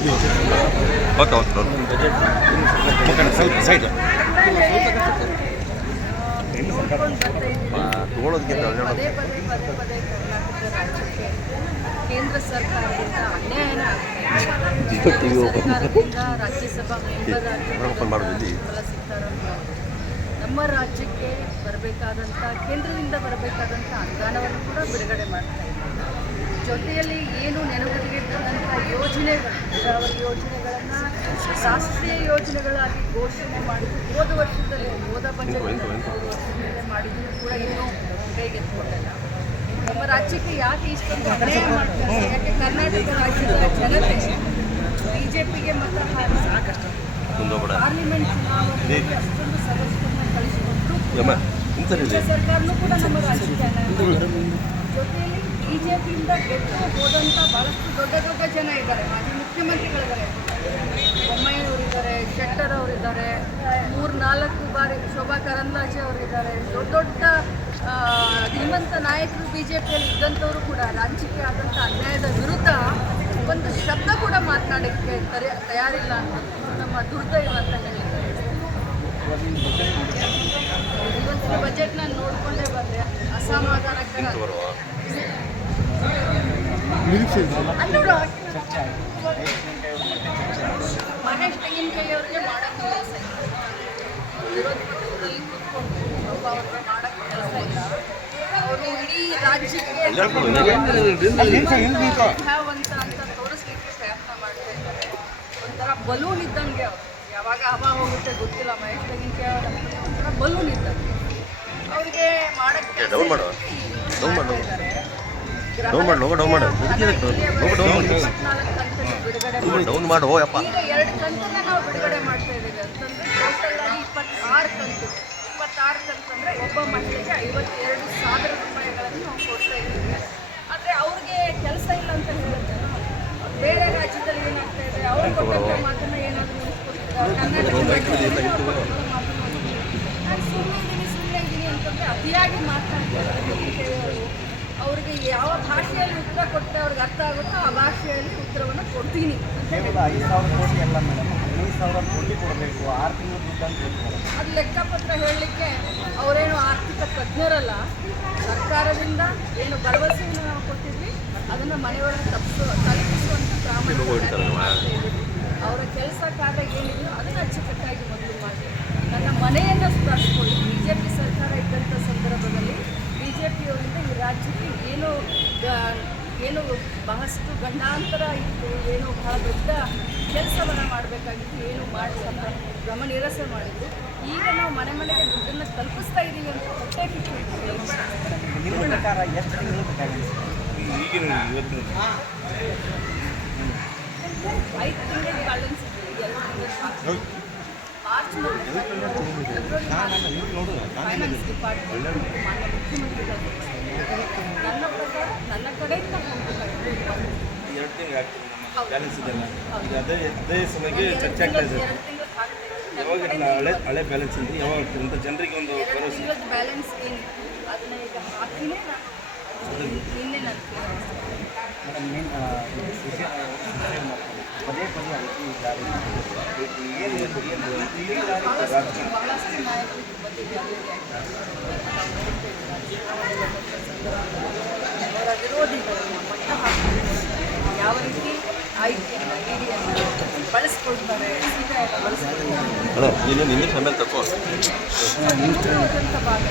Okay okay ಸ್ವಲ್ಪ side. ತಗೊಳ್ಳೋದಕ್ಕಿಂತ ಪದೇ ಪದೇ ಪದೇ ಪದೇ ಕರ್ನಾಟಕ ರಾಜ್ಯಕ್ಕೆ ಕೇಂದ್ರ ಸರ್ಕಾರದಿಂದ ಅನ್ಯಾಯನ ರಾಜ್ಯಸಭಾ ನಮ್ಮ ರಾಜ್ಯಕ್ಕೆ ಬರಬೇಕಾದಂಥ ಕೇಂದ್ರದಿಂದ ಬರಬೇಕಾದಂಥ ಅನುದಾನವನ್ನು ಕೂಡ ಬಿಡುಗಡೆ ಮಾಡ್ತಾ ಇದ್ದಾರೆ ಜೊತೆಯಲ್ಲಿ ಏನು ನೆನಪಿಗೆ ಬಂದಂಥ ಯೋಜನೆಗಳು ನೀರಾವರಿ ಯೋಜನೆಗಳನ್ನು ರಾಷ್ಟ್ರೀಯ ಯೋಜನೆಗಳಾಗಿ ಘೋಷಣೆ ಮಾಡಿ ಹೋದ ವರ್ಷದಲ್ಲಿ ಹೋದ ಬಜೆಟ್ ಮಾಡಿದ್ರು ಮಾಡಿದ್ದು ಕೂಡ ಇನ್ನೂ ಕೈಗೆತ್ತಿಕೊಂಡಿಲ್ಲ ನಮ್ಮ ರಾಜ್ಯಕ್ಕೆ ಯಾಕೆ ಇಷ್ಟೊಂದು ಅನ್ಯಾಯ ಮಾಡ್ತಾರೆ? ಯಾಕೆ ಕರ್ನಾಟಕ ರಾಜ್ಯದ ಜನತೆ ಬಿಜೆಪಿಗೆ ಮತ ಹಾಕಿ ಸಾಕಷ್ಟು? ಪಾರ್ಲಿಮೆಂಟ್ ಚುನಾವಣೆಯಲ್ಲಿ ಅಷ್ಟೊಂದು ಸದಸ್ಯರನ್ನು ಕಳಿಸಿಕೊಟ್ಟು ಸರ್ಕಾರನೂ ಕೂಡ ನಮ್ಮ ರಾಜ್ಯಕ್ಕೆ ಅನ್ಯಾಯ ಮಾಡಿದೆ. ಜೆ ಬಿಜೆಪಿಯಿಂದ ಗೆದ್ದು ಹೋದಂಥ ಭಾಳಷ್ಟು ದೊಡ್ಡ ದೊಡ್ಡ ಜನ ಇದ್ದಾರೆ. ಮಾಜಿ ಮುಖ್ಯಮಂತ್ರಿಗಳಿದ್ದಾರೆ ಬೊಮ್ಮಾಯಿಯವರಿದ್ದಾರೆ ಶೆಟ್ಟರ್ ಅವರಿದ್ದಾರೆ ಮೂರು ನಾಲ್ಕು ಬಾರಿ ಶೋಭಾ ಕರಂದ್ಲಾಜೆ ಅವರಿದ್ದಾರೆ. ದೊಡ್ಡ ದೊಡ್ಡ ಧೀಮಂತ ನಾಯಕರು ಬಿ ಜೆ ಇದ್ದಂಥವರು ಕೂಡ ರಾಜ್ಯಕ್ಕೆ ಆದಂಥ ಅನ್ಯಾಯದ ವಿರುದ್ಧ ಒಂದು ಶಬ್ದ ಕೂಡ ಮಾತನಾಡೋಕ್ಕೆ ತಯಾರಿಲ್ಲ ಅಂತ ನಮ್ಮ ದುರ್ದೈವ ಅಂತ ಹೇಳಿದ್ದಾರೆ. ಇವತ್ತಿನ ಬಜೆಟ್ ನಾನು ನೋಡ್ಕೊಂಡೇ ಬಂದೆ. ಅಸಮಾಧಾನಕರ. ಅಲ್ಲಿ ನೋಡು, ಮಹೇಶ್ ತೆಂಗಿನಕಾಯಿ ಅವರಿಗೆ ಮಾಡೋಕ್ಕೆ ಕೆಲಸ ಇಲ್ಲ. ವಿರೋಧ ಪಕ್ಷದಲ್ಲಿ ಕೂತ್ಕೊಂಡು ಒಬ್ಬ ಅವ್ರಿಗೆ ಮಾಡೋಕ್ಕೆ ಕೆಲಸ ಇಲ್ಲ. ಅವರು ಇಡೀ ರಾಜ್ಯಕ್ಕೆ ವಿದ್ಯಾವಂತ ಅಂತ ತೋರಿಸ್ಲಿಕ್ಕೆ ಪ್ರಯತ್ನ ಮಾಡ್ತಾ ಇದ್ದಾರೆ. ಒಂಥರ ಬಲೂನ್ ಇದ್ದಂಗೆ ಅವರು. ಯಾವಾಗ ಹವಾ ಹೋಗುತ್ತೆ ಗೊತ್ತಿಲ್ಲ ಮಹೇಶ್ ತೆಂಗಿನಕಾಯಿ ಅವರ ಒಂಥರ ಬಲೂನ್ ಇದ್ದಂಗೆ. ಅವರಿಗೆ ಮಾಡಕ್ಕೆ ಡೌನ್ ಮಾಡು. ಡೌನ್ ಮಾಡು. ಗ್ರಹ ಡೌನ್ ಮಾಡು, ಡೌನ್ ಮಾಡು. ಡೌನ್ ಡೌನ್ ಓ ಯಪ್ಪ. ಎರಡು ಕಂತನ್ನ ನಾವು ಬಿಡುಗಡೆ ಮಾಡ್ತಾ ಇದ್ದೀವಿ. ಅಂತಂದ್ರೆ ಟೋಟಲ್ ಆಗಿ ಇಪ್ಪತ್ತಾರು ಕಂತು. ಇಪ್ಪತ್ತಾರು ಕಂತು ಅಂದ್ರೆ ಒಬ್ಬ ಮಹಿಳೆಗೆ ಐವತ್ತೆರಡು ಸಾವಿರ ರೂಪಾಯಿಗಳನ್ನು ನಾವು ಕೊಡ್ತಾ ಇದ್ದೀವಿ. ಆದರೆ ಅವ್ರಿಗೆ ಕೆಲಸ ಇಲ್ಲ ಅಂತ ಬೇರೆ ರಾಜ್ಯದಲ್ಲಿ ಏನಾಗ್ತಾ ಇದೆ? ಅವ್ರು ಕೊಟ್ಟಂತ ಮಾತನ್ನ ಏನಾದರೂ ನೆನೆಸ್ಕೊತಿದ್ದಾರೆ ಕರ್ನಾಟಕ ರಾಜ್ಯದಲ್ಲಿ ಅವ್ರು ಕೊಟ್ಟಂತ ಮಾತನ್ನ ನಾನು ಸುಮ್ಮನೆ ಇದ್ದೀನಿ ಸುಮ್ಮನೆ ಇದ್ದೀನಿ ಅಂತಂದ್ರೆ ಅತಿಯಾಗಿ ಮಾತನಾಡ್ತಾರೆ ಯಾವ ಭಾಷೆಯಲ್ಲಿ ಉತ್ತರ ಕೊಟ್ಟರೆ ಅವ್ರಿಗೆ ಅರ್ಥ ಆಗುತ್ತೋ ಆ ಭಾಷೆಯಲ್ಲಿ ಉತ್ತರವನ್ನು ಕೊಡ್ತೀನಿ ಅಂತ ಕೇವಲ ಐದು ಸಾವಿರ ಕೋಟಿ ಅಲ್ಲ ಮೇಡಮ್ ಹದಿನೈದು ಸಾವಿರ ಕೋಟಿ ಕೊಡಬೇಕು ಆರು ತಿಂಗಳು ದುಡ್ಡು ಅಂತ ಹೇಳ್ತಾರೆ. ಅದು ಲೆಕ್ಕಪತ್ರ ಹೇಳಲಿಕ್ಕೆ ಅವರೇನು ಆರ್ಥಿಕ ತಜ್ಞರಲ್ಲ ಸರ್ಕಾರದಿಂದ ಏನು ಭರವಸೆಯನ್ನು ನಾವು ಕೊಟ್ಟಿದ್ವಿ ಅದನ್ನು ಮನೆಯೊಳಗೆ ತಪ್ಪು ತಲುಪಿಸುವಂಥ ಪ್ರಾಮಾಣಿಕ ಅವರ ಕೆಲಸ ಕಾರ್ಯ ಏನಿದೆಯೋ ಅದನ್ನು ಅಚ್ಚುಕಟ್ಟಾಗಿ ಮೊದಲು ಮಾಡಿ ನನ್ನ ಮನೆಯನ್ನು ಸುಧಾರಿಸ್ಕೊಳ್ಳಿ ಬಿ ಜೆ ಪಿ ಸರ್ಕಾರ ಇದ್ದಂಥ ಸಂದರ್ಭದಲ್ಲಿ ಬಿ ಜೆ ಪಿಯವರಿಂದ ಈ ರಾಜ್ಯಕ್ಕೆ ಏನು ಗ- ಏನು ಬಹಳಷ್ಟು ಗಂಡಾಂತರ ಇತ್ತು ಏನು ಬಹಳ ದೊಡ್ಡ ಕೆಲಸವನ್ನು ಮಾಡಬೇಕಾಗಿತ್ತು ಏನು ಮಾಡಿ ಗಮನ ನಿರಸೆ ಮಾಡಿದ್ರು. ಈಗ ನಾವು ಮನೆ ಮನೆಗೆ ದುಡ್ಡನ್ನು ತಲುಪಿಸ್ತಾ ಇದ್ದೀವಿ ಅಂತ ಹೊಟ್ಟೆ ಐದು ತಿಂಗಳ ಬ್ಯಾಲೆನ್ಸ್ ಇದೆ ಈಗ ಫೈನಾನ್ಸ್ ಡಿಪಾರ್ಟ್ಮೆಂಟ್ ಮಾನ್ಯ ಮುಖ್ಯಮಂತ್ರಿಗಳು. ನನ್ನ ಪ್ರಕಾರ ನನ್ನ ಕಡೆಯಿಂದ ಎರಡು ತಿಂಗಳು ಆಗ್ತದೆ ನಮ್ಮ ಬ್ಯಾಲೆನ್ಸ್ ಇದೆಲ್ಲ. ಈಗ ಅದೇ ಅದೇ ಸಮಯಕ್ಕೆ ಚರ್ಚೆ ಆಗ್ತಾ ಇದೆ. ಯಾವಾಗ ಹಳೆ ಹಳೆ ಬ್ಯಾಲೆನ್ಸ್ ಇದೆ. ಯಾವಾಗ ಆಗ್ತದೆ ಅಂತ ಜನರಿಗೆ ಒಂದು ಭರವಸೆ. ಬ್ಯಾಲೆನ್ಸ್ ಏನು ಅದನ್ನ ಈಗ ಹಾಕಿನೇ ನಾನು ನಿನ್ನೆ ನಾನು ಮೇಡಮ್ ನೀನು ಪದೇ ಪದೇ ಮಟ್ಟ ಹಾಕ್ತಾರೆ ಯಾವ ರೀತಿ ಬಳಸ್ಕೊಳ್ತಾರೆ ನೀನು ನಿಂದ ಆಮೇಲೆ ತಗೋ ಭಾಗ